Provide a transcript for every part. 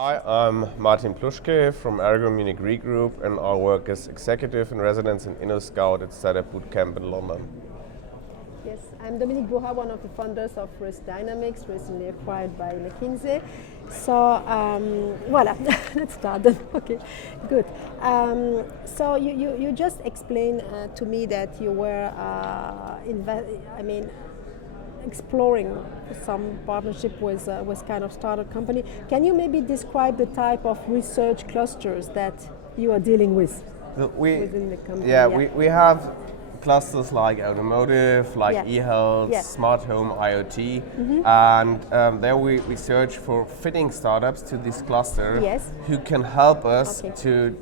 Hi, I'm Martin Pluschke from ERGO Munich Re Group, and I work as executive in residence in InnoScout at Startupbootcamp in London. Yes, I'm Dominique Bourrat, one of the founders of Risk Dynamics, recently acquired by McKinsey. So, voila, let's start then. Okay, good. So you just explained to me that you were, exploring some partnership with kind of startup company. Can you maybe describe the type of research clusters that you are dealing with within the company? We have clusters like automotive, like e-health, smart home, IoT, and there we search for fitting startups to this cluster who can help us to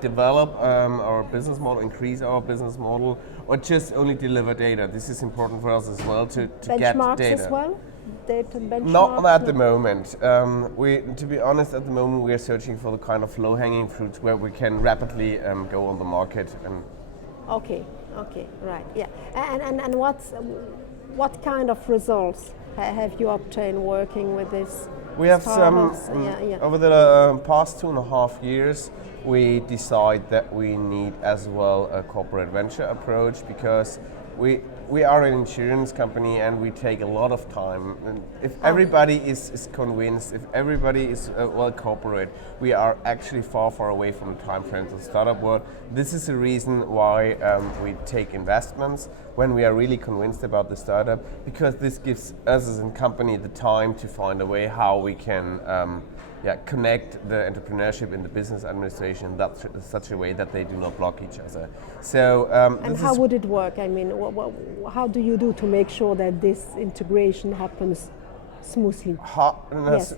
develop our business model, increase our business model, or just only deliver data. This is important for us as well to get data. Benchmarks as well? Data benchmarks? Not at the moment. To be honest, at the moment we are searching for the kind of low-hanging fruits where we can rapidly go on the market. Okay, right, yeah. And what kind of results have you obtained working with this? We have over the past 2.5 years, we decide that we need as well a corporate venture approach, because we are an insurance company and we take a lot of time. And if everybody is convinced, if everybody is well corporate, we are actually far away from the time frames of the startup world. This is the reason why we take investments when we are really convinced about the startup, because this gives us as a company the time to find a way how we can connect the entrepreneurship and the business administration in such a way that they do not block each other. So, and how would it work? I mean, how do you do to make sure that this integration happens smoothly?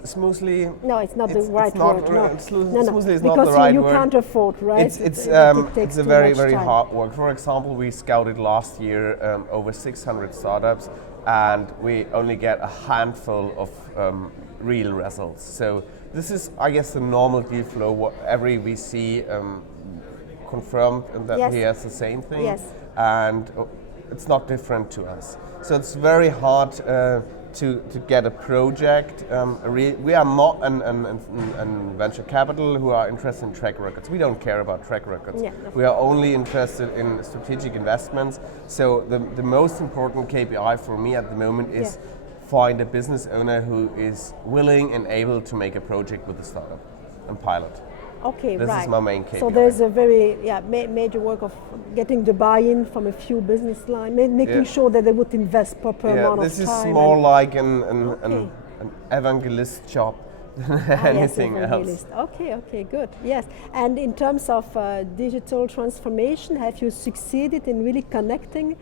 Smoothly? No, it's not the right word. No. Smoothly is not because the right word. Because you can't afford, right? It's a very hard work. For example, we scouted last year over 600 startups, and we only get a handful of real results. So this is, I guess, the normal deal flow. What every VC confirmed that he has the same thing, and it's not different to us. So it's very hard to get a project. We are not an venture capital who are interested in track records. We don't care about track records. We are only interested in strategic investments. So the most important KPI for me at the moment is find a business owner who is willing and able to make a project with a startup and pilot. Okay, this is my main KPI. So there's a very major work of getting the buy-in from a few business lines, making sure that they would invest proper amount of time. This is more like an evangelist job than anything else. Okay, good. Yes, and in terms of digital transformation, have you succeeded in really connecting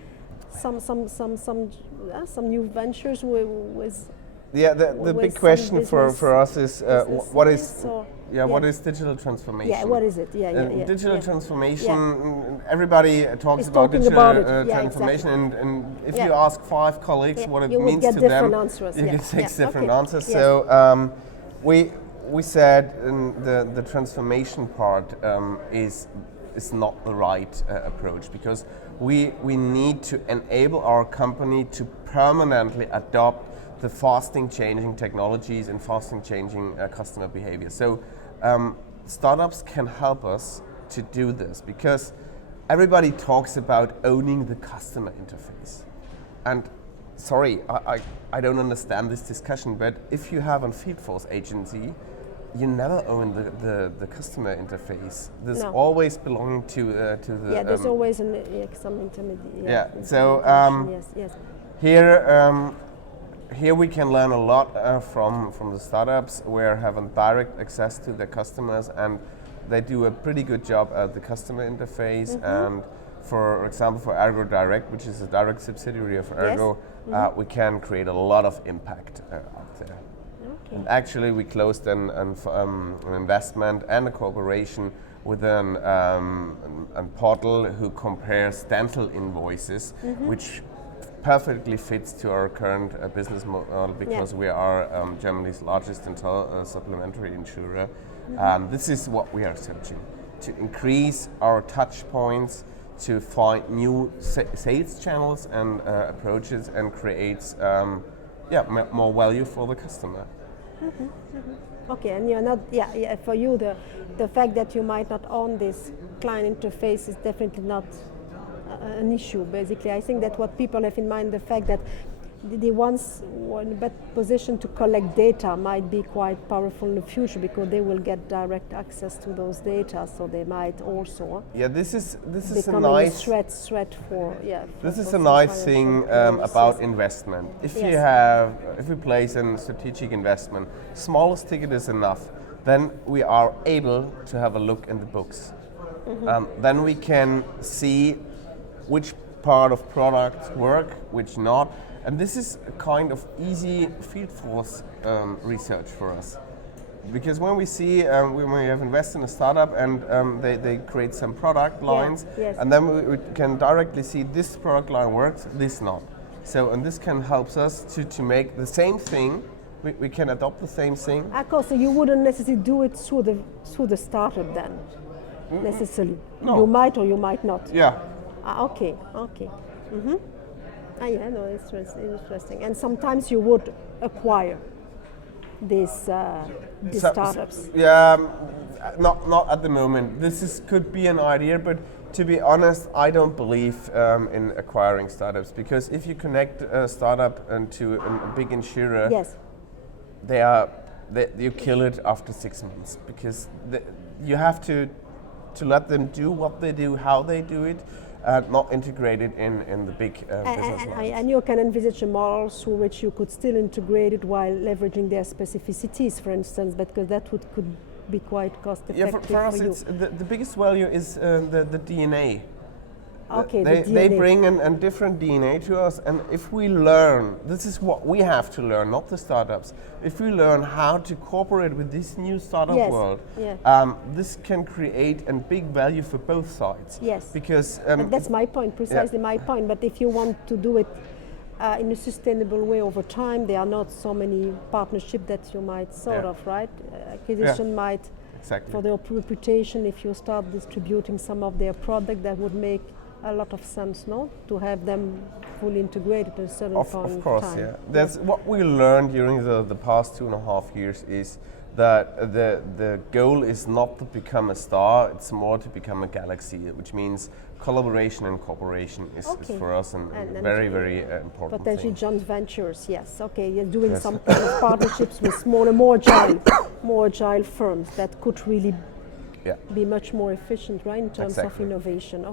some new ventures with? The big question for us is what is digital transformation? Yeah, what is it? Digital transformation. Everybody talks about digital transformation, and if you ask 5 colleagues what it means to them, you get 6 different answers. So we said the transformation part is not the right approach, because we need to enable our company to permanently adopt the fastly changing technologies and fastly changing customer behavior. So startups can help us to do this, because everybody talks about owning the customer interface. And sorry, I don't understand this discussion, but if you have a field force agency, you never own the customer interface. There's always belonging to the. There's always some intermediate. So here we can learn a lot from the startups, where having direct access to their customers, and they do a pretty good job at the customer interface. And for example, for ERGO Direct, which is a direct subsidiary of ERGO, we can create a lot of impact out there. And actually, we closed an investment and a cooperation with a portal who compares dental invoices, which perfectly fits to our current business model, because we are Germany's largest dental supplementary insurer. This is what we are searching, to increase our touch points, to find new sales channels and approaches, and creates more value for the customer. Okay, and you're not, for you the fact that you might not own this client interface is definitely not an issue, basically. I think that what people have in mind, the fact that the ones who are in a better position to collect data might be quite powerful in the future because they will get direct access to those data, so they might also this is a nice threat for this is a nice thing about investment. If we place a strategic investment, smallest ticket is enough, then we are able to have a look in the books. Then we can see which part of products work, which not. And this is a kind of easy field force research for us. Because when we see, when we have invested in a startup and they create some product lines, and then we can directly see this product line works, this not. So, and this can help us to make the same thing, we can adopt the same thing. Of course, so you wouldn't necessarily do it through the startup then, necessarily. No. You might or you might not. Yeah. Okay. Mm-hmm. It's interesting. And sometimes you would acquire these startups. Not at the moment. This could be an idea, but to be honest, I don't believe in acquiring startups, because if you connect a startup into a big insurer, you kill it after 6 months, because you have to let them do what they do, how they do it. Not integrated in the big business lines. And you can envisage a model through which you could still integrate it while leveraging their specificities, for instance, because that could be quite cost effective for us, you. it's the biggest value is the DNA. Okay, they bring a different DNA to us, and if we learn, this is what we have to learn, not the startups. If we learn how to cooperate with this new startup world, this can create a big value for both sides. Yes, because but that's my point, precisely my point. But if you want to do it in a sustainable way over time, there are not so many partnerships that you might acquisition might, for their reputation, if you start distributing some of their product, that would make a lot of sense, no? To have them fully integrated at a certain point in time. Of course, That's what we learned during the past 2.5 years is that the goal is not to become a star, it's more to become a galaxy, which means collaboration and cooperation is for us a very, very important potentially thing. joint ventures, yes. Okay, you're doing some kind of partnerships with smaller, more agile firms that could really be much more efficient, right, in terms of innovation.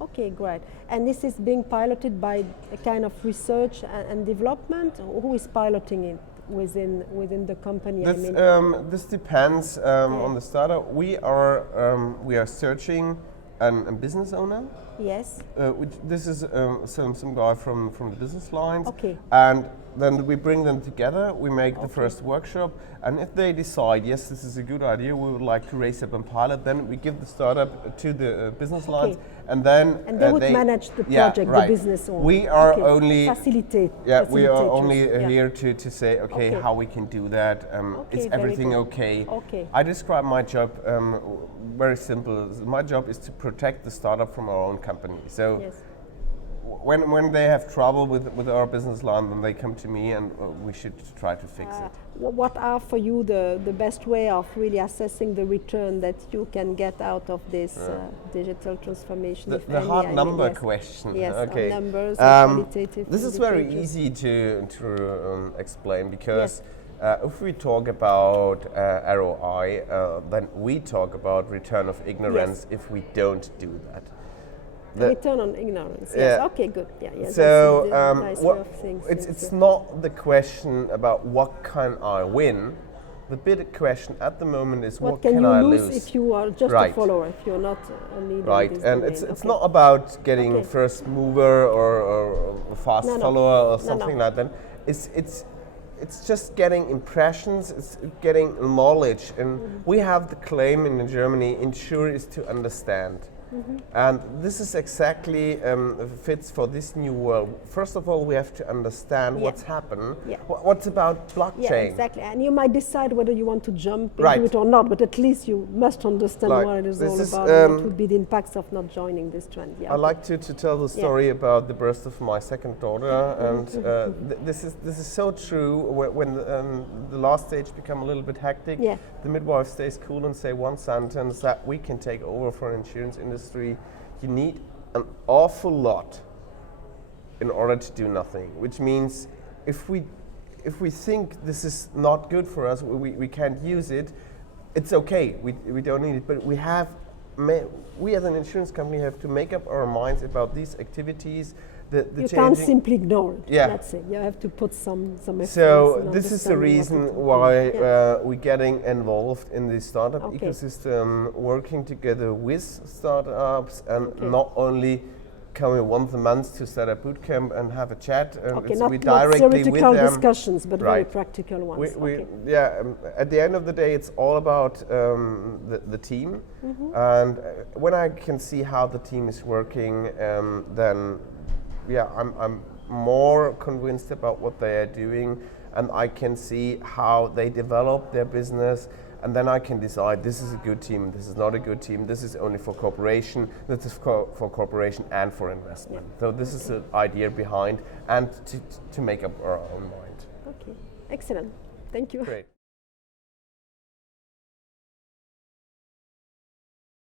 Okay, great. And this is being piloted by a kind of research and development? Who is piloting it within the company? This depends on the startup. We are searching a business owner. Yes. This is some guy from the business lines. Okay. And then we bring them together, we make the first workshop, and if they decide, yes, this is a good idea, we would like to raise up and pilot, then we give the startup to the business lines, and then they would manage the project, the business owner. We are only facilitate. We are only here to say, how we can do that. Is everything okay? I describe my job very simple. My job is to protect the startup from our own company. So. Yes. When they have trouble with our business line, then they come to me, and we should try to fix it. What are for you the best way of really assessing the return that you can get out of this digital transformation? The hard number question. Yes, okay. Numbers, qualitative. This is very easy to explain, because if we talk about ROI, then we talk about return of ignorance if we don't do that. Return on ignorance. Yes. Okay. Good. Yeah. So nice way of things. It's not the question about what can I win. The big question at the moment is what can I lose? What can you lose if you are just a follower, if you're not a leader? Right. And it's not about getting first mover or fast follower or something like that. It's just getting impressions. It's getting knowledge. And we have the claim in Germany: insure is to understand. And this is exactly fits for this new world. First of all, we have to understand what's happened. What's about blockchain? Yeah, exactly. And you might decide whether you want to jump into it or not, but at least you must understand what it is all about and what would be the impacts of not joining this trend. I like to tell the story about the birth of my second daughter, and this is so true. When the last stage become a little bit hectic, the midwife stays cool and say one sentence that we can take over for an insurance industry. You need an awful lot in order to do nothing, which means if we think this is not good for us, we can't use it, it's okay, we don't need it, but we as an insurance company have to make up our minds about these activities. You can't simply ignore it. Let's say you have to put some effort. So this is the reason why we're getting involved in the startup ecosystem, working together with startups, and not only coming once a month to Startupbootcamp and have a chat. Not theoretical discussions, but very practical ones. At the end of the day, it's all about the team, and when I can see how the team is working, then I'm more convinced about what they are doing, and I can see how they develop their business, and then I can decide this is a good team, this is not a good team, this is only for cooperation, this is for cooperation and for investment. So this is the idea behind, and to make up our own mind. Okay, excellent. Thank you. Great.